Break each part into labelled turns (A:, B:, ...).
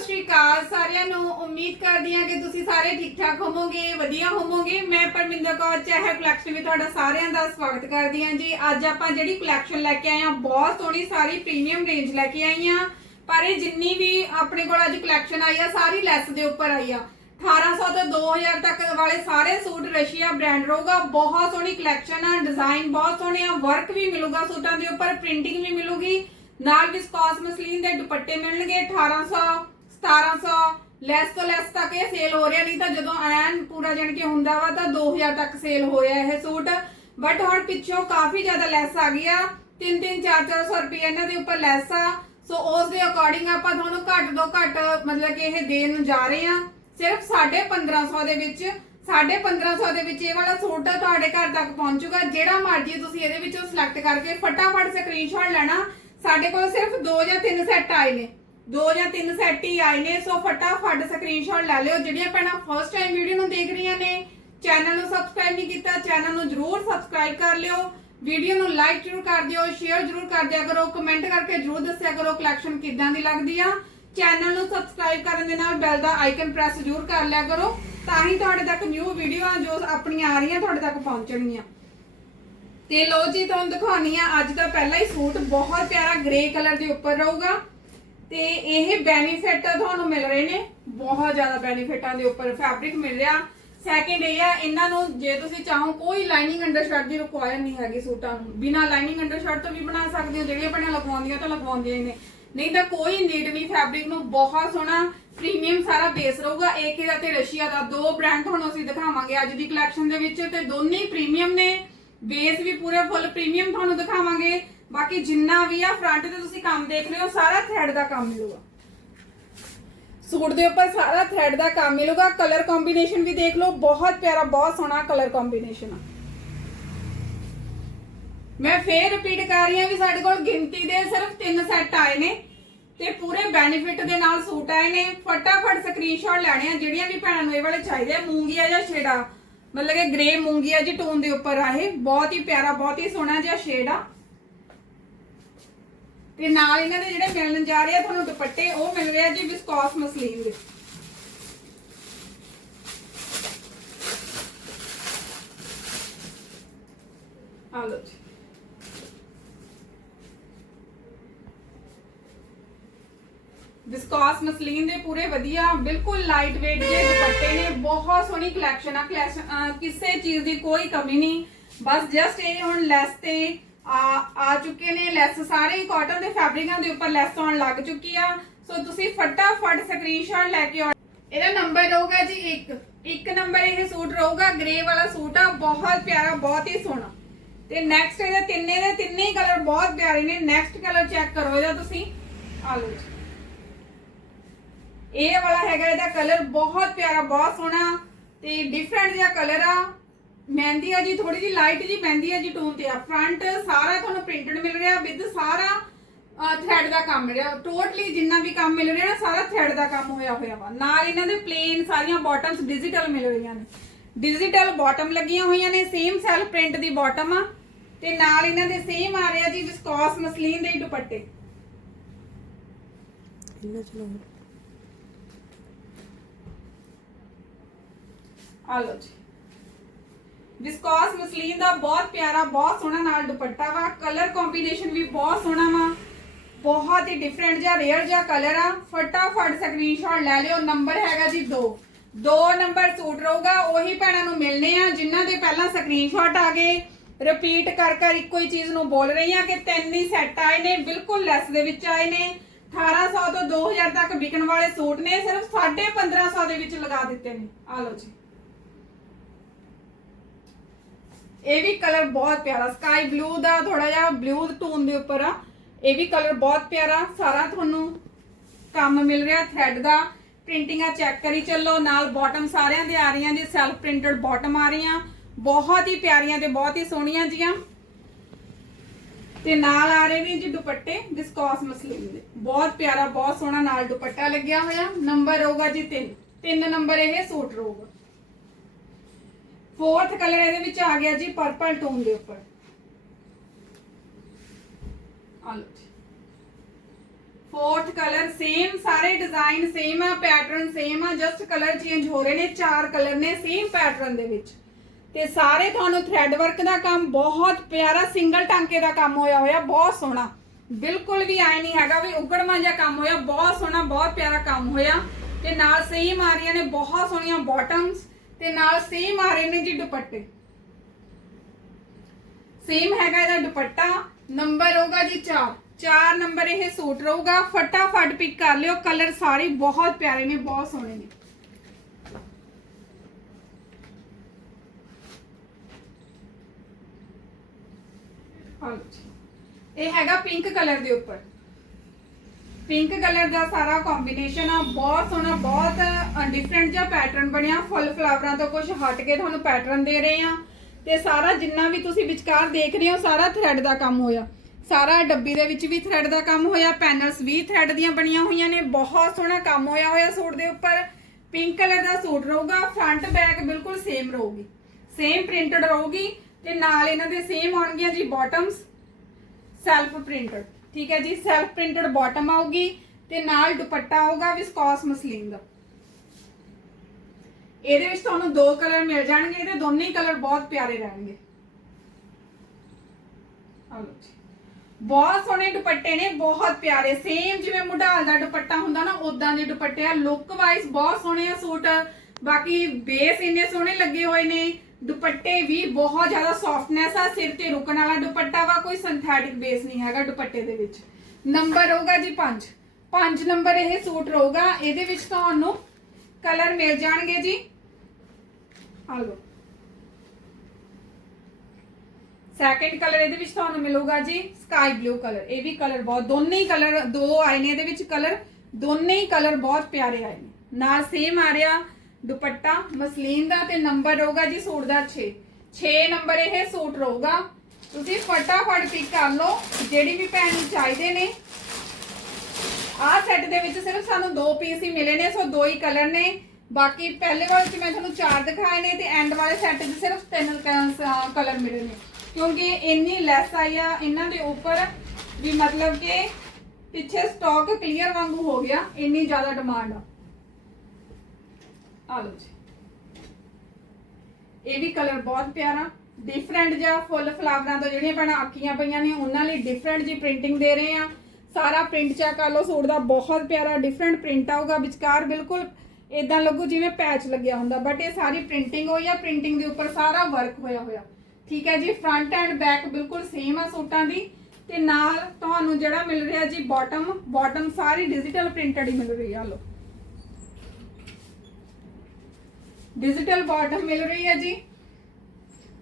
A: ਸਤਿ ਸ਼੍ਰੀ ਅਕਾਲ ਸਾਰਿਆਂ ਨੂੰ। ਉਮੀਦ ਕਰਦੀ ਹਾਂ ਕਿ ਤੁਸੀਂ ਸਾਰੇ ਠੀਕ ਠਾਕ ਹੋਵੋਗੇ, ਵਧੀਆ ਹੋਵੋਗੇ। ਮੈਂ ਪਰਮਿੰਦਰ ਕੌਰ ਚਾਹੇ ਕਲੈਕਸ਼ਨ ਵਿੱਚ ਤੁਹਾਡਾ ਸਾਰਿਆਂ ਦਾ ਸਵਾਗਤ ਕਰਦੀ ਹਾਂ ਜੀ। ਅੱਜ ਆਪਾਂ ਜਿਹੜੀ ਕਲੈਕਸ਼ਨ ਲੈ ਕੇ ਆਏ ਹਾਂ, ਬਹੁਤ ਸੋਹਣੀ ਸਾਰੀ ਪ੍ਰੀਮੀਅਮ ਰੇਂਜ ਲੈ ਕੇ ਆਈ ਹਾਂ। ਪਰ ਇਹ ਜਿੰਨੀ ਵੀ ਆਪਣੇ ਕੋਲ ਅੱਜ ਕਲੈਕਸ਼ਨ ਆਈ ਆ, ਸਾਰੀ ਲੈਸ ਦੇ ਉੱਪਰ ਆਈ ਆ। 1800 ਤੋਂ 2000 ਤੱਕ ਵਾਲੇ ਸਾਰੇ ਸੂਟ ਰਸ਼ੀਆ ਬ੍ਰਾਂਡ ਰਹੂਗਾ। ਬਹੁਤ ਸੋਹਣੀ ਕਲੈਕਸ਼ਨ ਆ ਡਿਜ਼ਾਈਨ ਬਹੁਤ ਸੋਹਣੇ ਆ। ਵਰਕ ਵੀ ਮਿਲੂਗਾ ਸੂਟਾਂ ਦੇ ਉੱਪਰ ਪ੍ਰਿੰਟਿੰਗ ਵੀ ਮਿਲੂਗੀ। ਨਾਲ ਵਿਸਕੋਸ ਮਸਲੀਨ ਦੇ ਦੁਪੱਟੇ ਮਿਲਣਗੇ 1800 1700 ਲੈਸ ਤੋਂ ਲੈਸ ਤੱਕ ਇਹ ਸੇਲ ਹੋ ਰਿਹਾ। ਨਹੀਂ ਤਾਂ ਜਦੋਂ ਐਨ ਪੂਰਾ ਜਣ ਕੇ ਹੁੰਦਾ ਵਾ ਤਾਂ 2000 ਤੱਕ ਸੇਲ ਹੋ ਰਿਹਾ ਇਹ ਸੂਟ। ਬਟ ਹੁਣ ਪਿੱਛੋਂ ਕਾਫੀ ਜ਼ਿਆਦਾ ਲੈਸ ਆ ਗਈ 3-3 4-400 ਰੁਪਏ ਇਹਨਾਂ ਦੇ ਉੱਪਰ ਲੈਸ ਆ। ਸੋ ਉਸ ਦੇ ਅਕੋਰਡਿੰਗ ਆਪਾਂ ਤੁਹਾਨੂੰ ਘੱਟ ਤੋਂ ਘੱਟ ਮਤਲਬ ਕਿ ਇਹ ਦੇਣ ਜਾ ਰਹੇ ਆ। ਸਿਰਫ 1550 ਦੇ ਵਿੱਚ 1550 ਦੇ ਵਿੱਚ ਇਹ ਵਾਲਾ ਸੂਟ ਤੁਹਾਡੇ ਘਰ ਤੱਕ ਪਹੁੰਚੂਗਾ ਜਿਹੜਾ ਮਰਜ਼ੀ ਤੁਸੀਂ ਇਹਦੇ ਵਿੱਚੋਂ ਸਿਲੈਕਟ ਕਰਕੇ ਫਟਾਫਟ ਸਕਰੀਨਸ਼ਾਟ ਲੈਣਾ। ਸਾਡੇ ਕੋਲ ਸਿਰਫ 2 ਜਾਂ 3 ਸੈੱਟ ਆਏ ਨੇ। ਦੋ ਜਾਂ ਤਿੰਨ ਸੈੱਟ ਹੀ ਆਏ ਨੇ, ਸੋ ਫਟਾਫਟ ਸਕਰੀਨਸ਼ਾਟ ਲੈ ਲਿਓ। ਜਿਹੜੀਆਂ ਭੈਣਾਂ ਫਸਟ ਟਾਈਮ ਵੀਡੀਓ ਨੂੰ ਦੇਖ ਰਹੀਆਂ ਨੇ ਚੈਨਲ ਨੂੰ ਸਬਸਕ੍ਰਾਈਬ ਨਹੀਂ ਕੀਤਾ ਚੈਨਲ ਨੂੰ ਜਰੂਰ ਸਬਸਕ੍ਰਾਈਬ ਕਰ ਲਿਓ। ਵੀਡੀਓ ਨੂੰ ਲਾਈਕ ਜਰੂਰ ਕਰ ਦਿਓ ਸ਼ੇਅਰ ਜਰੂਰ ਕਰ ਦਿਆ ਕਰੋ ਕਮੈਂਟ ਕਰਕੇ ਜਰੂਰ ਦੱਸਿਆ ਕਰੋ ਕਲੈਕਸ਼ਨ ਕਿੱਦਾਂ ਦੀ ਲੱਗਦੀ ਆ। ਚੈਨਲ ਨੂੰ ਸਬਸਕ੍ਰਾਈਬ ਕਰਨ ਦੇ ਨਾਲ ਬੈਲ ਦਾ ਆਈਕਨ ਪ੍ਰੈਸ ਜਰੂਰ ਕਰ ਲਿਆ ਕਰੋ, ਤਾਂ ਹੀ ਤੁਹਾਡੇ ਤੱਕ ਨਿਊ ਵੀਡੀਓਆਂ ਜੋ ਆਪਣੀਆਂ ਆ ਰਹੀਆਂ, ਤੁਹਾਡੇ ਤੱਕ ਪਹੁੰਚਣਗੀਆਂ। ਤੇ ਲੋ ਜੀ, ਤੁਹਾਨੂੰ ਦਿਖਾਉਣੀ ਆ, ਅੱਜ ਦਾ ਪਹਿਲਾ ਹੀ ਸੂਟ, ਬਹੁਤ ਪਿਆਰਾ ਗ੍ਰੇ ਕਲਰ ਦੇ ਉੱਪਰ ਰਹੂਗਾ। ਤੇ ਇਹ ਬੈਨੀਫਿਟ ਤੁਹਾਨੂੰ ਮਿਲ ਰਹੇ ਨੇ, ਬਹੁਤ ਜ਼ਿਆਦਾ ਬੈਨੀਫਿਟਾਂ ਦੇ ਉੱਪਰ ਫੈਬਰਿਕ ਮਿਲ ਰਿਹਾ। ਸੈਕਿੰਡ ਇਹ ਆ, ਇਹਨਾਂ ਨੂੰ ਜੇ ਤੁਸੀਂ ਚਾਹੋ, ਕੋਈ ਲਾਈਨਿੰਗ ਅੰਡਰਸ਼ਰਟ ਦੀ ਰਿਕੁਆਇਰ ਨਹੀਂ ਹੈਗੀ ਸੂਟਾਂ ਨੂੰ। ਬਿਨਾ ਲਾਈਨਿੰਗ ਅੰਡਰਸ਼ਰਟ ਤੋਂ ਵੀ ਬਣਾ ਸਕਦੇ ਹੋ, ਜਿਹੜੀਆਂ ਆਪਣੀਆਂ ਲਗਵਾਉਂਦੀਆਂ ਤਾਂ ਲਗਵਾਉਂਦੀਆਂ ਹੀ ਨੇ। ਨਹੀਂ ਤਾਂ ਕੋਈ ਨੀਡ ਨਹੀਂ ਫੈਬਰਿਕ ਨੂੰ, ਬਹੁਤ ਸੋਹਣਾ ਪ੍ਰੀਮੀਅਮ ਸਾਰਾ ਬੇਸ ਰਹੂਗਾ। ਏਕੇ ਦਾ ਤੇ ਰਸ਼ੀਆ ਦਾ ਦੋ ਬ੍ਰਾਂਡ ਤੁਹਾਨੂੰ ਅਸੀਂ ਦਿਖਾਵਾਂਗੇ ਅੱਜ ਦੀ ਕਲੈਕਸ਼ਨ ਦੇ ਵਿੱਚ ਤੇ ਦੋਨੇ ਹੀ ਪ੍ਰੀਮੀਅਮ ਨੇ। ਬੇਸ ਵੀ ਪੂਰੇ ਫੁੱਲ ਪ੍ਰੀਮੀਅਮ ਤੁਹਾਨੂੰ ਦਿਖਾਵਾਂਗੇ। ਬਾਕੀ ਜਿੰਨਾ ਵੀ ਆ ਫਰੰਟ ਤੇ ਤੁਸੀਂ ਕੰਮ ਦੇਖ ਰਹੇ ਹੋ ਸਾਰਾ ਥ੍ਰੈਡ ਦਾ ਕੰਮ ਮਿਲੂਗਾ। ਸੂਟ ਦੇ ਉੱਪਰ ਸਾਰਾ ਥ੍ਰੈਡ ਦਾ ਕੰਮ ਮਿਲੂਗਾ। ਕਲਰ ਕੰਬੀਨੇਸ਼ਨ ਵੀ ਦੇਖ ਲਓ, ਬਹੁਤ ਪਿਆਰਾ, ਬਹੁਤ ਸੋਹਣਾ ਕਲਰ ਕੰਬੀਨੇਸ਼ਨ ਆ। ਮੈਂ ਫੇਰ ਰਿਪੀਟ ਕਰ ਰਹੀ ਹਾਂ ਵੀ ਸਾਡੇ ਕੋਲ ਗਿਣਤੀ ਦੇ ਸਿਰਫ 3 ਸੈੱਟ ਆਏ ਨੇ ਤੇ ਪੂਰੇ ਬੈਨੀਫਿਟ ਦੇ ਨਾਲ ਸੂਟ ਆਏ ਨੇ। ਫਟਾਫਟ ਸਕਰੀਨਸ਼ਾਟ ਲੈਣੇ ਆ, ਜਿਹੜੀਆਂ ਵੀ ਭੈਣਾਂ ਨੂੰ ਇਹ ਵਾਲੇ ਚਾਹੀਦੇ ਆ, ਮੂੰਗੀਆ ਜਾਂ ਛੇੜਾ ਮਤਲਬ ਕਿ ਗ੍ਰੇ ਮੂੰਗੀਆ ਜੀ ਟੋਨ ਦੇ ਉੱਪਰ ਆ ਇਹ। ਬਹੁਤ ਹੀ ਪਿਆਰਾ, ਬਹੁਤ ਹੀ ਸੋਹਣਾ ਜਿਹਾ ਸ਼ੇਡ ਆ। ਤੇ ਨਾਲ ਇਹਨਾਂ ਦੇ ਜਿਹੜੇ ਮਿਲਣ ਜਾ ਰਹੇ ਆ ਤੁਹਾਨੂੰ ਦੁਪੱਟੇ ਉਹ ਮਿਲ ਰਿਹਾ ਜੀ ਵਿਸਕੋਸ ਮਸਲੀਨ ਦੇ। ਆ ਲਓ ਜੀ। ਵਿਸਕੋਸ ਮਸਲੀਨ ਦੇ ਪੂਰੇ ਵਧੀਆ ਬਿਲਕੁਲ ਲਾਈਟ weight ਦੇ ਦੁਪੱਟੇ ਨੇ। ਬਹੁਤ ਸੋਹਣੀ ਕਲੈਕਸ਼ਨ ਆ। collection, ਕਿਸੇ ਚੀਜ਼ ਦੀ ਕੋਈ ਕਮੀ ਨਹੀਂ। ਬਸ ਜਸਟ ਇਹ ਹੁਣ ਲੈਸ ਤੇ ਆ ਆ ਚੁੱਕੇ ਨੇ ਲੈਸ, ਸਾਰੇ ਕਾਟਨ ਦੇ ਫੈਬਰਿਕਾਂ ਦੇ ਉੱਪਰ ਲੈਸ ਆਉਣ ਲੱਗ ਚੁੱਕੀ ਆ। ਸੋ ਤੁਸੀਂ ਫਟਾਫਟ ਸਕਰੀਨਸ਼ਾਟ ਲੈ ਕੇ ਆਓ। ਇਹਦਾ ਨੰਬਰ ਰਹੂਗਾ ਜੀ 1 ਇੱਕ ਨੰਬਰ ਇਹ ਸੂਟ ਰਹੂਗਾ ਗ੍ਰੇ ਵਾਲਾ ਸੂਟ ਆ, ਬਹੁਤ ਪਿਆਰਾ, ਬਹੁਤ ਹੀ ਸੋਹਣਾ। ਤੇ ਨੈਕਸਟ ਇਹਦੇ ਤਿੰਨੇ ਦੇ ਤਿੰਨੇ ਹੀ ਕਲਰ ਬਹੁਤ ਪਿਆਰੇ ਨੇ। ਨੈਕਸਟ ਕਲਰ ਚੈੱਕ ਕਰੋ ਇਹਦਾ ਤੁਸੀਂ। ਆ ਲਓ ਜੀ। ਇਹ ਵਾਲਾ ਹੈਗਾ, ਇਹਦਾ ਕਲਰ ਬਹੁਤ ਪਿਆਰਾ, ਬਹੁਤ ਸੋਹਣਾ। ਤੇ ਡਿਫਰੈਂਟ ਜਿਹਾ ਕਲਰ ਆ। ਮਹਿੰਦੀ ਆ ਜੀ ਥੋੜੀ ਜੀ ਲਾਈਟ ਜੀ ਮਹਿੰਦੀ ਆ ਜੀ ਟੋਨ ਤੇ ਆ। ਫਰੰਟ ਸਾਰਾ ਤੁਹਾਨੂੰ ਪ੍ਰਿੰਟਡ ਮਿਲ ਰਿਹਾ ਵਿਦ ਸਾਰਾ ਥ੍ਰੈਡ ਦਾ ਕੰਮ ਮਿਲ ਰਿਹਾ ਟੋਟਲੀ ਜਿੰਨਾ ਵੀ ਕੰਮ ਮਿਲ ਰਿਹਾ ਸਾਰਾ ਥ੍ਰੈਡ ਦਾ ਕੰਮ ਹੋਇਆ ਹੋਇਆ ਵਾ। ਨਾਲ ਇਹਨਾਂ ਦੇ ਪਲੇਨ ਸਾਰੀਆਂ ਬਾਟਮਸ ਡਿਜੀਟਲ ਮਿਲ ਰਹੀਆਂ ਨੇ। ਡਿਜੀਟਲ ਬਾਟਮ ਲੱਗੀਆਂ ਹੋਈਆਂ ਨੇ ਸੇਮ ਸੈਲ ਪ੍ਰਿੰਟ ਦੀ ਬਾਟਮ ਆ। ਤੇ ਨਾਲ ਇਹਨਾਂ ਦੇ ਸੇਮ ਆ ਰਿਹਾ ਜੀ ਵਿਸਕੋਸ ਮਸਲੀਨ ਦੇ ਦੁਪੱਟੇ।
B: ਇੰਨਾ ਚਲੋ
A: ਆ ਲਓ ਜੀ। ਵਿਸਕੋਸ ਮਸਲੀਨ ਦਾ ਬਹੁਤ ਪਿਆਰਾ, ਬਹੁਤ ਸੋਹਣਾ ਨਾਲ ਦੁਪੱਟਾ ਵਾ। ਕਲਰ ਕੰਬੀਨੇਸ਼ਨ ਵੀ ਬਹੁਤ ਸੋਹਣਾ ਵਾ। ਬਹੁਤ ਹੀ ਡਿਫਰੈਂਟ ਜਿਹਾ ਰੇਅਰ ਜਿਹਾ ਕਲਰ ਆ। ਫਟਾਫਟ ਸਕਰੀਨਸ਼ਾਟ ਲੈ ਲਿਓ। ਨੰਬਰ ਹੈਗਾ ਜੀ 2 ਦੋ ਨੰਬਰ ਸੂਟ ਰਹੂਗਾ। ਉਹੀ ਭੈਣਾਂ ਨੂੰ ਮਿਲਨੇ ਆ, ਜਿਨ੍ਹਾਂ ਦੇ ਪਹਿਲਾਂ ਸਕਰੀਨਸ਼ਾਟ ਆ ਗਏ। ਰਿਪੀਟ ਕਰ ਕਰ ਇੱਕੋ ਹੀ ਚੀਜ਼ ਨੂੰ ਬੋਲ ਰਹੀ ਆ ਕਿ ਤਿੰਨ ਹੀ ਸੈੱਟ ਆਏ ਨੇ, ਬਿਲਕੁਲ ਲੈਸ ਦੇ ਵਿੱਚ ਆਏ ਨੇ। 1800 ਤੋਂ 2000 ਤੱਕ ਵਿਕਣ ਵਾਲੇ ਸੂਟ ਨੇ, ਸਿਰਫ 1550 ਦੇ ਵਿੱਚ ਲਗਾ ਦਿੱਤੇ ਨੇ। ਆ ਲਓ ਜੀ। ਇਹ ਵੀ ਕਲਰ ਬਹੁਤ ਪਿਆਰਾ ਸਕਾਈ ਬਲੂ ਦਾ ਥੋੜਾ ਜਿਹਾ ਬਲੂ ਟੋਨ ਦੇ ਉੱਪਰ ਆ। ਇਹ ਵੀ ਕਲਰ ਬਹੁਤ ਪਿਆਰਾ, ਸਾਰਾ ਤੁਹਾਨੂੰ ਕੰਮ ਮਿਲ ਰਿਹਾ ਥ੍ਰੈਡ ਦਾ। ਪ੍ਰਿੰਟਿੰਗਾਂ ਚੈੱਕ ਕਰੀ ਚੱਲੋ, ਨਾਲ ਬਾਟਮ ਸਾਰਿਆਂ ਦੇ ਆ ਰਹੀਆਂ ਜੀ ਸੈਲਫ ਪ੍ਰਿੰਟਡ ਬਾਟਮ ਆ ਰਹੀਆਂ। ਬਹੁਤ ਹੀ ਪਿਆਰੀਆਂ ਤੇ ਬਹੁਤ ਹੀ ਸੋਹਣੀਆਂ ਜੀਆਂ। ਤੇ ਨਾਲ ਆ ਰਹੇ ਨੇ ਜੀ ਦੁਪੱਟੇ ਵਿਸਕੋਸ ਮਸਲੀਨ ਦੇ। ਬਹੁਤ ਪਿਆਰਾ, ਬਹੁਤ ਸੋਹਣਾ ਨਾਲ ਦੁਪੱਟਾ ਲੱਗਿਆ ਹੋਇਆ। ਨੰਬਰ ਰਹੂਗਾ ਜੀ 3 ਤਿੰਨ ਨੰਬਰ ਇਹ ਸੂਟ ਰਹੂਗਾ ਫੋਰਥ ਕਲਰ ਇਹਦੇ ਵਿੱਚ ਆ ਗਿਆ ਜੀ ਪਰਪਲ ਟੋਨ ਦੇ ਉੱਪਰ। ਆ ਲਓ ਜੀ। ਫੋਰਥ ਕਲਰ ਸੇਮ ਸਾਰੇ ਡਿਜ਼ਾਈਨ ਸੇਮ ਆ ਪੈਟਰਨ ਸੇਮ ਆ ਜਸਟ ਕਲਰ ਚੇਂਜ ਹੋ ਰਹੇ ਨੇ, ਚਾਰ ਕਲਰ ਨੇ ਸੇਮ ਪੈਟਰਨ ਦੇ ਵਿੱਚ। ਤੇ ਸਾਰੇ ਤੁਹਾਨੂੰ ਥ੍ਰੈਡ ਵਰਕ ਦਾ ਕੰਮ, ਬਹੁਤ ਪਿਆਰਾ ਸਿੰਗਲ ਟਾਂਕੇ ਦਾ ਕੰਮ ਹੋਇਆ ਹੋਇਆ, ਬਹੁਤ ਸੋਹਣਾ। ਬਿਲਕੁਲ ਵੀ ਆਏ ਨਹੀਂ ਹੈਗਾ ਵੀ ਉਗੜਮਾ ਜਿਹਾ ਕੰਮ ਹੋਇਆ, ਬਹੁਤ ਸੋਹਣਾ, ਬਹੁਤ ਪਿਆਰਾ ਕੰਮ ਹੋਇਆ। ਤੇ ਨਾਲ ਸੇਮ ਆ ਰਹੀਆਂ ਨੇ, ਬਹੁਤ ਸੋਹਣੀਆਂ ਬਾਟਮਸ ਤੇ ਨਾਲ ਸੇਮ ਆ ਰਹੇ ਨੇ ਜੀ ਦੁਪੱਟੇ। ਸੇਮ ਹੈਗਾ ਇਹਦਾ ਦੁਪੱਟਾ ਨੰਬਰ ਹੋਗਾ ਜੀ 4 4 ਨੰਬਰ ਇਹ ਸੂਟ ਰਹੂਗਾ। ਫਟਾਫਟ ਪਿਕ ਕਰ ਲਿਓ। ਕਲਰ ਸਾਰੇ ਬਹੁਤ ਪਿਆਰੇ ਨੇ, ਬਹੁਤ ਸੋਹਣੇ ਨੇ। ਇਹ ਹੈਗਾ ਪਿੰਕ ਕਲਰ ਦੇ ਉੱਪਰ। ਪਿੰਕ ਕਲਰ ਦਾ ਸਾਰਾ ਕੰਬੀਨੇਸ਼ਨ ਆ, ਬਹੁਤ ਸੋਹਣਾ, ਬਹੁਤ ਡਿਫਰੈਂਟ ਜਿਹਾ ਪੈਟਰਨ ਬਣਿਆ। ਫੁੱਲ ਫਲਾਵਰਾਂ ਤੋਂ ਕੁਝ ਹਟ ਕੇ ਤੁਹਾਨੂੰ ਪੈਟਰਨ ਦੇ ਰਹੇ ਆ। ਤੇ ਸਾਰਾ ਜਿੰਨਾ ਵੀ ਤੁਸੀਂ ਵਿਚਕਾਰ ਦੇਖ ਰਹੇ ਹੋ, ਸਾਰਾ ਥ੍ਰੈਡ ਦਾ ਕੰਮ ਹੋਇਆ। ਸਾਰਾ ਡੱਬੀ ਦੇ ਵਿੱਚ ਵੀ ਥ੍ਰੈਡ ਦਾ ਕੰਮ ਹੋਇਆ ਪੈਨਲਸ ਵੀ ਥ੍ਰੈਡ ਦੀਆਂ ਬਣੀਆਂ ਹੋਈਆਂ ਨੇ। ਬਹੁਤ ਸੋਹਣਾ ਕੰਮ ਹੋਇਆ ਹੋਇਆ ਸੂਟ ਦੇ ਉੱਪਰ। ਪਿੰਕ ਕਲਰ ਦਾ ਸੂਟ ਰਹੂਗਾ ਫਰੰਟ ਬੈਕ ਬਿਲਕੁਲ ਸੇਮ ਰਹੂਗੀ। ਸੇਮ ਪ੍ਰਿੰਟਡ ਰਹੂਗੀ ਤੇ ਨਾਲ ਇਹਨਾਂ ਦੇ ਸੇਮ ਆਉਣਗੀਆਂ ਜੀ ਬਾਟਮਸ ਸੈਲਫ ਪ੍ਰਿੰਟਡ ਠੀਕ ਹੈ ਜੀ ਸੈਲਫ ਪ੍ਰਿੰਟਡ ਬਾਟਮ ਆਊਗੀ ਤੇ ਨਾਲ ਦੁਪੱਟਾ ਆਊਗਾ ਵਿਸਕੋਸ ਮਸਲੀਨ ਦਾ। ਇਹਦੇ ਵਿੱਚ ਤੁਹਾਨੂੰ ਦੋ ਕਲਰ ਮਿਲ ਜਾਣਗੇ ਤੇ ਦੋਨੇ ਹੀ ਕਲਰ ਬਹੁਤ ਪਿਆਰੇ ਰਹਿਣਗੇ। ਆ ਜੀ। ਬਹੁਤ ਸੋਹਣੇ ਦੁਪੱਟੇ ਨੇ, ਬਹੁਤ ਪਿਆਰੇ। ਸੇਮ ਜਿਵੇਂ ਮੁਢਾਲ ਦਾ ਦੁਪੱਟਾ ਹੁੰਦਾ ਨਾ ਉਦਾਂ ਦੇ ਦੁਪੱਟੇ ਆ। ਲੁੱਕ ਵਾਈਜ਼ ਬਹੁਤ ਸੋਹਣੇ ਆ ਸੂਟ। ਬਾਕੀ ਬੇਸ ਇੰਨੇ ਸੋਹਣੇ ਲੱਗੇ ਹੋਏ ਨੇ। ਦੁਪੱਟੇ ਵੀ ਬਹੁਤ ਜ਼ਿਆਦਾ ਸੌਫਟਨੈਸ ਆ, ਸਿਰ ਤੇ ਰੁਕਣ ਵਾਲਾ ਦੁਪੱਟਾ ਵਾ, ਕੋਈ ਸਿੰਥੈਟਿਕ ਬੇਸ ਨਹੀਂ ਹੈਗਾ ਦੁਪੱਟੇ ਦੇ ਵਿੱਚ। ਨੰਬਰ ਹੋਊਗਾ ਜੀ 5 5 ਨੰਬਰ ਇਹ ਸੂਟ ਰਹੂਗਾ, ਇਹਦੇ ਵਿੱਚ ਤੁਹਾਨੂੰ ਕਲਰ ਮਿਲ ਜਾਣਗੇ ਜੀ। ਆ ਲਓ। ਸੈਕੰਡ ਕਲਰ ਇਹਦੇ ਵਿੱਚ ਤੁਹਾਨੂੰ ਮਿਲੂਗਾ ਜੀ ਸਕਾਈ ਬਲੂ ਕਲਰ ਇਹ ਵੀ ਕਲਰ ਬਹੁਤ, ਦੋਨੇ ਹੀ ਕਲਰ ਦੋ ਆਏ ਨੇ ਇਹਦੇ ਵਿੱਚ ਕਲਰ ਦੋਨੇ ਹੀ ਕਲਰ ਬਹੁਤ ਪਿਆਰੇ ਆਏ ਨੇ। ਨਾਲ ਸੇਮ ਆ ਰਿਹਾ ਦੁਪੱਟਾ, ਮਸਲੀਨ ਦਾ ਤੇ ਨੰਬਰ ਹੋਊਗਾ ਜੀ ਸੂਟ ਦਾ 6 6 ਨੰਬਰ ਇਹ ਸੂਟ ਰਹੂਗਾ। ਤੁਸੀਂ ਫਟਾਫਟ ਪਿਕ ਕਰ ਲਓ, ਜਿਹੜੀ ਵੀ ਭੈਣ ਨੂੰ ਚਾਹੀਦੇ ਨੇ। ਆਹ ਸੈੱਟ ਦੇ ਵਿੱਚ ਸਿਰਫ ਸਾਨੂੰ ਦੋ ਪੀਸ ਹੀ ਮਿਲੇ ਨੇ, ਸੋ ਦੋ ਹੀ ਕਲਰ ਨੇ। ਬਾਕੀ ਪਹਿਲੇ ਵਾਲੇ ਚ ਮੈਂ ਤੁਹਾਨੂੰ ਚਾਰ ਦਿਖਾਏ ਨੇ ਤੇ ਐਂਡ ਵਾਲੇ ਸੈੱਟ 'ਚ ਸਿਰਫ ਤਿੰਨ ਕਲਰ ਮਿਲੇ ਨੇ। ਕਿਉਂਕਿ ਇੰਨੀ ਲੈਸ ਆਈ ਆ ਇਹਨਾਂ ਦੇ ਉੱਪਰ ਵੀ ਮਤਲਬ ਕਿ ਪਿੱਛੇ ਸਟਾਕ ਕਲੀਅਰ ਵਾਂਗੂ ਹੋ ਗਿਆ, ਇੰਨੀ ਜ਼ਿਆਦਾ ਡਿਮਾਂਡ ਆ। ਆ ਲਓ ਜੀ। ਇਹ ਵੀ ਕਲਰ ਬਹੁਤ ਪਿਆਰਾ ਡਿਫਰੈਂਟ ਜਿਹਾ ਫੁੱਲ ਫਲਾਵਰਾਂ ਤੋਂ ਜਿਹੜੀਆਂ ਭੈਣਾਂ ਆਖੀਆਂ ਪਈਆਂ ਨੇ, ਉਹਨਾਂ ਲਈ ਡਿਫਰੈਂਟ ਜੀ ਪ੍ਰਿੰਟਿੰਗ ਦੇ ਰਹੇ ਆ ਸਾਰਾ ਪ੍ਰਿੰਟ ਚੈੱਕ ਕਰ ਲਓ, ਸੂਟ ਦਾ ਬਹੁਤ ਪਿਆਰਾ ਡਿਫਰੈਂਟ ਪ੍ਰਿੰਟ ਆਊਗਾ ਵਿਚਕਾਰ, ਬਿਲਕੁਲ ਇਦਾਂ ਲੱਗੂ ਜਿਵੇਂ ਪੈਚ ਲੱਗਿਆ ਹੁੰਦਾ। ਬਟ ਇਹ ਸਾਰੀ ਪ੍ਰਿੰਟਿੰਗ ਹੋਈ ਆ ਪ੍ਰਿੰਟਿੰਗ ਦੇ ਉੱਪਰ ਸਾਰਾ ਵਰਕ ਹੋਇਆ ਹੋਇਆ। ਠੀਕ ਹੈ ਜੀ ਫਰੰਟ ਐਂਡ ਬੈਕ ਬਿਲਕੁਲ ਸੇਮ ਆ ਸੂਟਾਂ ਦੀ। ਤੇ ਨਾਲ ਤੁਹਾਨੂੰ ਜਿਹੜਾ ਮਿਲ ਰਿਹਾ ਜੀ ਬਾਟਮ ਬਾਟਮ ਸਾਰੀ ਡਿਜੀਟਲ ਪ੍ਰਿੰਟਡ ਹੀ ਮਿਲ ਰਹੀ ਆ ਲੋ ਡਿਜੀਟਲ ਬਾਟਮ ਮਿਲ ਰਹੀ ਹੈ ਜੀ।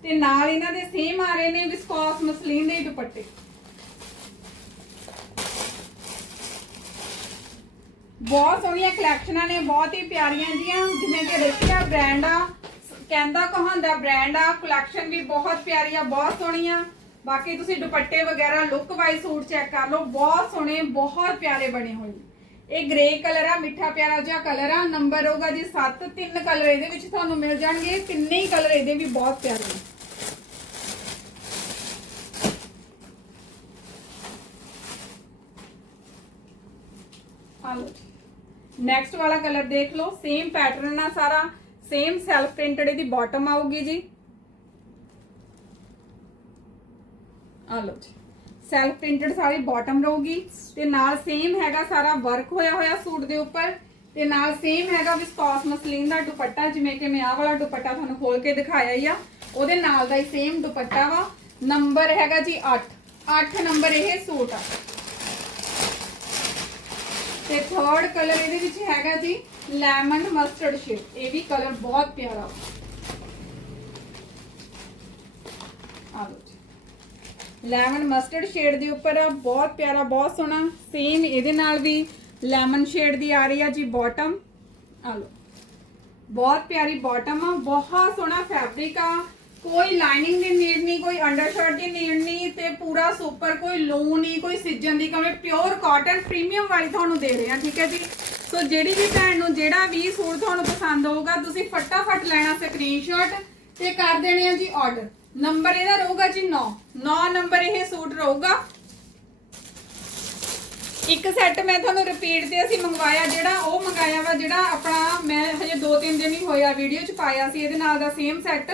A: ਤੇ ਨਾਲ ਇਹਨਾਂ ਦੇ ਸੇਮ ਆ ਰਹੇ ਨੇ ਵਿਸਕੋਸ ਮਸਲੀਨ ਦੇ ਦੁਪੱਟੇ। ਬਹੁਤ ਸੋਹਣੀਆਂ ਕਲੈਕਸ਼ਨਾਂ ਨੇ, ਬਹੁਤ ਹੀ ਪਿਆਰੀਆਂ ਜੀਆਂ। ਜਿਵੇਂ ਕਿ ਰਸ਼ੀਆ ਬ੍ਰਾਂਡ ਆ, ਕਹਿੰਦਾ ਕਹਾਂਦਾ ਬ੍ਰਾਂਡ ਆ ਕਲੈਕਸ਼ਨ ਵੀ ਬਹੁਤ ਪਿਆਰੀ ਆ, ਬਹੁਤ ਸੋਹਣੀਆਂ। ਬਾਕੀ ਤੁਸੀਂ ਦੁਪੱਟੇ ਵਗੈਰਾ ਲੁੱਕ ਵਾਈਜ਼ ਸੂਟ ਚੈੱਕ ਕਰ ਲਓ, ਬਹੁਤ ਸੋਹਣੇ, ਬਹੁਤ ਪਿਆਰੇ ਬਣੇ ਹੋਏ ਨੇ। ਇਹ ਗ੍ਰੇ ਕਲਰ ਆ, ਮਿੱਠਾ ਪਿਆਰਾ ਜਿਹਾ ਕਲਰ ਆ। ਨੰਬਰ ਹੋਊਗਾ ਜੀ 7 ਤਿੰਨ ਕਲਰ ਇਹਦੇ ਵਿੱਚ ਤੁਹਾਨੂੰ ਮਿਲ ਜਾਣਗੇ। ਤਿੰਨੇ ਹੀ ਕਲਰ ਇਹਦੇ ਵੀ ਬਹੁਤ ਪਿਆਰੇ ਨੇ। ਨੈਕਸਟ ਵਾਲਾ ਕਲਰ ਦੇਖ ਲਓ। ਸੇਮ ਪੈਟਰਨ ਆ ਸਾਰਾ। ਸੇਮ ਸੈਲਫ ਪ੍ਰਿੰਟਡ ਇਹਦੀ ਬਾਟਮ ਆਊਗੀ ਜੀ। ਆ ਲਓ ਜੀ। ਸੈਲਫ ਪ੍ਰਿੰਟਡ ਸਾਰੀ ਬਾਟਮ ਰਹੂਗੀ ਤੇ ਨਾਲ ਸੇਮ ਹੈਗਾ ਸਾਰਾ ਵਰਕ ਹੋਇਆ ਹੋਇਆ ਸੂਟ ਦੇ ਉੱਪਰ ਤੇ ਨਾਲ ਸੇਮ ਹੈਗਾ ਵਿਸਕੋਸ ਮਸਲੀਨ ਦਾ ਦੁਪੱਟਾ, ਜਿਵੇਂ ਕਿ ਮੈਂ ਆਹ ਵਾਲਾ ਦੁਪੱਟਾ ਤੁਹਾਨੂੰ ਖੋਲ ਕੇ ਦਿਖਾਇਆ ਹੀ ਆ, ਉਹਦੇ ਨਾਲ ਦਾ ਹੀ ਸੇਮ ਦੁਪੱਟਾ ਵਾ। ਨੰਬਰ ਹੈਗਾ ਜੀ 8 8 ਨੰਬਰ ਇਹ ਸੂਟ ਆ। ਤੇ ਥਰਡ ਕਲਰ ਇਹਦੇ ਵਿੱਚ ਹੈਗਾ ਜੀ ਲੈਮਨ ਮਸਟਰਡ ਸ਼ੇਡ ਇਹ ਵੀ ਕਲਰ ਬਹੁਤ ਪਿਆਰਾ ਆ ਲਓ ਲੈਮਨ ਮਸਟਰਡ ਸ਼ੇਡ ਦੇ ਉੱਪਰ ਆ, ਬਹੁਤ ਪਿਆਰਾ, ਬਹੁਤ ਸੋਹਣਾ ਸੇਮ ਇਹਦੇ ਨਾਲ ਵੀ ਲੈਮਨ ਸ਼ੇਡ ਦੀ ਆ ਰਹੀ ਆ ਜੀ ਬਾਟਮ ਆ ਲਓ। ਬਹੁਤ ਪਿਆਰੀ ਬਾਟਮ ਆ, ਬਹੁਤ ਸੋਹਣਾ ਫੈਬਰਿਕ ਆ। ਕੋਈ ਲਾਈਨਿੰਗ ਦੀ ਨੀਡ ਨਹੀਂ, ਕੋਈ ਅੰਡਰਸ਼ਰਟ ਦੀ ਨੀਡ ਨਹੀਂ ਤੇ ਪੂਰਾ ਸੁਪਰ ਕੋਈ ਲੂ ਨਹੀਂ, ਕੋਈ ਸਿੱਜਣ ਦੀ ਕਮੀ ਪਿਓਰ ਕਾਟਨ ਪ੍ਰੀਮੀਅਮ ਵਾਲੀ ਤੁਹਾਨੂੰ ਦੇ ਰਹੇ ਆ, ਠੀਕ ਹੈ ਜੀ? ਸੋ ਜਿਹੜੀ ਵੀ ਭੈਣ ਨੂੰ ਜਿਹੜਾ ਵੀ ਸੂਟ ਤੁਹਾਨੂੰ ਪਸੰਦ ਹੋਊਗਾ, ਤੁਸੀਂ ਫਟਾਫਟ ਲੈਣਾ ਸਕਰੀਨਸ਼ਾਟ ਤੇ ਕਰ ਦੇਣੇ ਆ ਜੀ ਆਰਡਰ ਨੰਬਰ ਇਹਦਾ ਰਹੂਗਾ ਜੀ 9 9 ਨੰਬਰ ਇਹ ਸੂਟ ਰਹੂਗਾ। ਇੱਕ ਸੈੱਟ ਮੈਂ ਤੁਹਾਨੂੰ ਰਿਪੀਟ ਤੇ ਅਸੀਂ ਮੰਗਵਾਇਆ ਜਿਹੜਾ ਉਹ ਮੰਗਾਇਆ ਵਾ, ਜਿਹੜਾ ਆਪਣਾ ਮੈਂ ਹਜੇ 2-3 ਦਿਨ ਹੀ ਹੋਇਆ ਵੀਡੀਓ ਚ ਪਾਇਆ ਸੀ, ਇਹਦੇ ਨਾਲ ਦਾ ਸੇਮ ਸੈੱਟ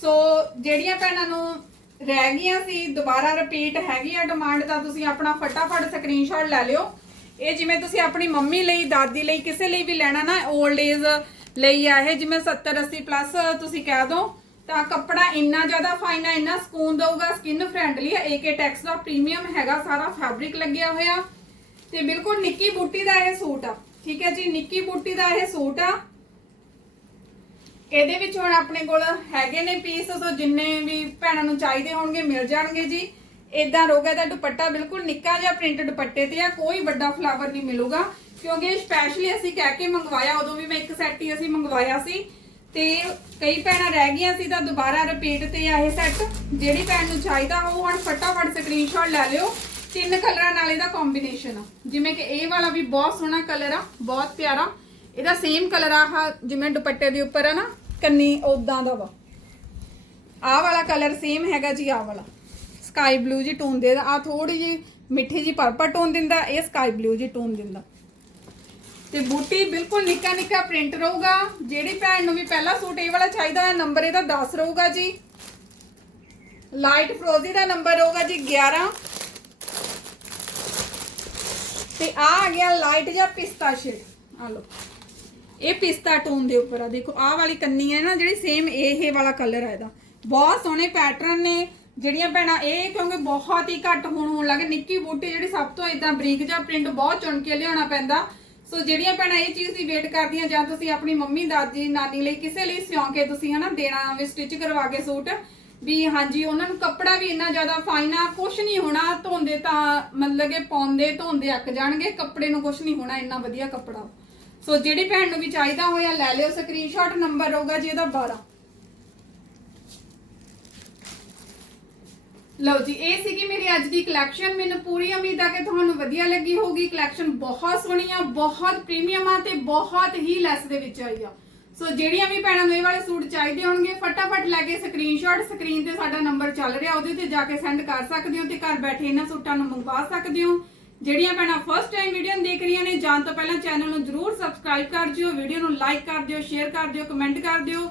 A: ਸੋ ਜਿਹੜੀਆਂ ਭੈਣਾਂ ਨੂੰ ਰਹਿ ਗਈਆਂ ਸੀ, ਦੁਬਾਰਾ ਰਿਪੀਟ ਹੈਗੀ ਆ ਡਿਮਾਂਡ ਤਾਂ ਤੁਸੀਂ ਆਪਣਾ ਫਟਾਫਟ ਸਕਰੀਨਸ਼ਾਟ ਲੈ ਲਿਓ। ਇਹ ਜਿਵੇਂ ਤੁਸੀਂ ਆਪਣੀ ਮੰਮੀ ਲਈ, ਦਾਦੀ ਲਈ, ਕਿਸੇ ਲਈ ਵੀ ਲੈਣਾ ਨਾ 올ਡ ਏਜ ਲਈ ਆ, ਇਹ ਜਿਵੇਂ 70 80 ਪਲੱਸ ਤੁਸੀਂ ਕਹਿ ਦੋ। ਤਾਂ ਕੱਪੜਾ ਇੰਨਾ ਜ਼ਿਆਦਾ ਫਾਈਨ ਆ, ਇੰਨਾ ਸਕੂਨ ਦਊਗਾ ਸਕਿਨ ਫ੍ਰੈਂਡਲੀ ਹੈ ਏਕੇ ਟੈਕਸ ਦਾ ਪ੍ਰੀਮੀਅਮ ਹੈਗਾ, ਸਾਰਾ ਫੈਬਰਿਕ ਲੱਗਿਆ ਹੋਇਆ। ਤੇ ਬਿਲਕੁਲ ਨਿੱਕੀ ਬੂਟੀ ਦਾ ਇਹ ਸੂਟ ਆ। ਠੀਕ ਹੈ ਜੀ, ਨਿੱਕੀ ਬੂਟੀ ਦਾ ਇਹ ਸੂਟ ਆ। ਇਹਦੇ ਵਿੱਚ ਹੁਣ ਆਪਣੇ ਕੋਲ ਹੈਗੇ ਨੇ ਪੀਸ ਸੋ ਜਿੰਨੇ ਵੀ ਭੈਣਾਂ ਨੂੰ ਚਾਹੀਦੇ ਹੋਣਗੇ, ਮਿਲ ਜਾਣਗੇ ਜੀ। ਇਦਾਂ ਰੋਗਾ ਦਾ ਦੁਪੱਟਾ ਬਿਲਕੁਲ ਨਿੱਕਾ ਜਿਹਾ ਪ੍ਰਿੰਟ ਦੁਪੱਟੇ ਤੇ ਆ, ਕੋਈ ਵੱਡਾ ਫਲਾਵਰ ਨਹੀਂ ਮਿਲੂਗਾ। ਕਿਉਂਕਿ ਸਪੈਸ਼ਲੀ ਅਸੀਂ ਕਹਿ ਕੇ ਮੰਗਵਾਇਆ, ਉਦੋਂ ਵੀ ਮੈਂ ਇੱਕ ਸੈੱਟ ਹੀ ਅਸੀਂ ਮੰਗਵਾਇਆ ਸੀ। ਤੇ ਕਈ ਭੈਣਾਂ ਰਹਿ ਗਈਆਂ ਸੀ ਤਾਂ ਦੁਬਾਰਾ ਰਿਪੀਟ ਤੇ ਆ ਇਹ ਸੈੱਟ ਜਿਹੜੀ ਭੈਣ ਨੂੰ ਚਾਹੀਦਾ ਉਹ ਹੁਣ ਫਟਾਫਟ ਸਕਰੀਨਸ਼ਾਟ ਲੈ ਲਿਓ। ਤਿੰਨ ਕਲਰਾਂ ਨਾਲ ਇਹਦਾ ਕੰਬੀਨੇਸ਼ਨ ਆ। ਜਿਵੇਂ ਕਿ ਇਹ ਵਾਲਾ ਵੀ ਬਹੁਤ ਸੋਹਣਾ ਕਲਰ ਆ, ਬਹੁਤ ਪਿਆਰਾ। ਇਹਦਾ ਸੇਮ ਕਲਰ ਆ ਜਿਵੇਂ ਦੁਪੱਟੇ ਦੇ ਉੱਪਰ ਆ ਨਾ, ਕੰਨੀ ਉਦਾਂ ਦਾ ਵਾ। ਆਹ ਵਾਲਾ ਕਲਰ ਸੇਮ ਹੈਗਾ ਜੀ, ਆਹ ਵਾਲਾ। ਸਕਾਈ ਬਲੂ ਜੀ ਟੋਨ ਦੇ ਆ। ਥੋੜੀ ਜੀ ਮਿੱਠੀ ਜੀ ਪਰਪਲ ਟੋਨ ਦਿੰਦਾ, ਇਹ ਸਕਾਈ ਬਲੂ ਜੀ ਟੋਨ ਦਿੰਦਾ। ਤੇ ਬੂਟੀ ਬਿਲਕੁਲ ਨਿੱਕਾ ਨਿੱਕਾ ਪ੍ਰਿੰਟ ਰਹੂਗਾ। ਜਿਹੜੀ ਭੈਣ ਨੂੰ ਵੀ ਪਹਿਲਾ ਸੂਟ ਇਹ ਵਾਲਾ ਚਾਹੀਦਾ ਹੈ ਨੰਬਰ ਇਹਦਾ 10 ਰਹੂਗਾ ਜੀ। ਲਾਈਟ ਫਰੋਜ਼ੀ ਦਾ ਨੰਬਰ ਰਹੂਗਾ ਜੀ 11 ਤੇ ਆ ਆ ਗਿਆ ਲਾਈਟ ਜਾਂ ਪਿਸਤਾ ਸ਼ੇਡ ਆ ਲਓ। ਇਹ ਪਿਸਤਾ ਟੋਨ ਦੇ ਉੱਪਰ ਆ। ਦੇਖੋ, ਆਹ ਵਾਲੀ ਕੰਨੀ ਹੈ ਨਾ, ਜਿਹੜੀ ਸੇਮ ਇਹ ਵਾਲਾ ਕਲਰ ਹੈ ਇਹਦਾ। ਬਹੁਤ ਸੋਹਣੇ ਪੈਟਰਨ ਨੇ। ਜਿਹੜੀਆਂ ਭੈਣਾਂ ਇਹ ਕਿਉਂਕਿ ਬਹੁਤ ਹੀ ਘੱਟ ਹੁਣ ਹੋਣ ਲੱਗੇ ਨਿੱਕੀ ਬੂਟੀ ਜਿਹੜੀ ਸਭ ਤੋਂ ਇਦਾਂ ਬਰੀਕ ਜਿਹਾ ਪ੍ਰਿੰਟ ਬਹੁਤ ਚੁਣ ਕੇ ਲਿਆਉਣਾ ਪੈਂਦਾ। ਸੋ ਜਿਹੜੀਆਂ ਭੈਣਾਂ ਇਹ ਚੀਜ਼ ਦੀ ਵੇਟ ਕਰਦੀਆਂ ਜਾਂ ਤੁਸੀਂ ਆਪਣੀ ਮੰਮੀ, ਦਾਦੀ, ਨਾਨੀ ਲਈ ਕਿਸੇ ਲਈ ਸਿਉਂ ਕੇ ਤੁਸੀਂ ਹਨਾ ਦੇਣਾ ਵੀ ਸਟਿਚ ਕਰਵਾ ਕੇ ਸੂਟ, ਵੀ ਹਾਂਜੀ, ਉਹਨਾਂ ਨੂੰ ਕੱਪੜਾ ਵੀ ਇੰਨਾ ਜ਼ਿਆਦਾ ਫਾਈਨ ਆ ਕੁਝ ਨਹੀਂ ਹੋਣਾ, ਧੋਂਦੇ ਤਾਂ ਮਤਲਬ ਕਿ ਪਾਉਂਦੇ, ਧੋਂਦੇ ਅੱਕ ਜਾਣਗੇ, ਕੱਪੜੇ ਨੂੰ ਕੁਝ ਨਹੀਂ ਹੋਣਾ, ਇੰਨਾ ਵਧੀਆ ਕੱਪੜਾ। ਸੋ ਜਿਹੜੀ ਭੈਣ ਨੂੰ ਵੀ ਚਾਹੀਦਾ ਹੋਇਆ ਲੈ ਲਿਓ ਸਕਰੀਨਸ਼ਾਟ ਨੰਬਰ ਹੋਊਗਾ ਜੀ ਇਹਦਾ 12 ਲਓ ਜੀ, ਇਹ ਸੀਗੀ ਮੇਰੀ ਅੱਜ ਦੀ ਕਲੈਕਸ਼ਨ ਮੈਨੂੰ ਪੂਰੀ ਉਮੀਦ ਆ ਕਿ ਤੁਹਾਨੂੰ ਵਧੀਆ ਲੱਗੀ ਹੋਊਗੀ। ਕਲੈਕਸ਼ਨ ਬਹੁਤ ਸੋਹਣੀ ਆ ਬਹੁਤ ਪ੍ਰੀਮੀਅਮ ਆ ਤੇ ਬਹੁਤ ਹੀ ਲੈਸ ਦੇ ਵਿੱਚ ਆਈ ਆ। ਸੋ ਜਿਹੜੀਆਂ ਵੀ ਭੈਣਾਂ ਨੂੰ ਇਹ ਵਾਲੇ ਸੂਟ ਚਾਹੀਦੇ ਹੋਣਗੇ, ਫਟਾਫਟ ਲੈ ਕੇ ਸਕਰੀਨਸ਼ਾਟ ਸਕਰੀਨ ਤੇ ਸਾਡਾ ਨੰਬਰ ਚੱਲ ਰਿਹਾ। ਉਹਦੇ ਤੇ ਜਾ ਕੇ ਸੈਂਡ ਕਰ ਸਕਦੇ ਹੋ ਤੇ ਘਰ ਬੈਠੇ ਇਹਨਾਂ ਸੂਟਾਂ ਨੂੰ ਮੰਗਵਾ ਸਕਦੇ ਹੋ। ਜਿਹੜੀਆਂ ਭੈਣਾਂ ਫਸਟ ਟਾਈਮ ਵੀਡੀਓ ਨੂੰ ਦੇਖ ਰਹੀਆਂ ਨੇ, ਜਾਣ ਤੋਂ ਪਹਿਲਾਂ ਚੈਨਲ ਨੂੰ ਜਰੂਰ ਸਬਸਕ੍ਰਾਈਬ ਕਰ ਦਿਓ। ਵੀਡੀਓ ਨੂੰ ਲਾਈਕ ਕਰ ਦਿਓ ਸ਼ੇਅਰ ਕਰ ਦਿਓ ਕਮੈਂਟ ਕਰ ਦਿਓ।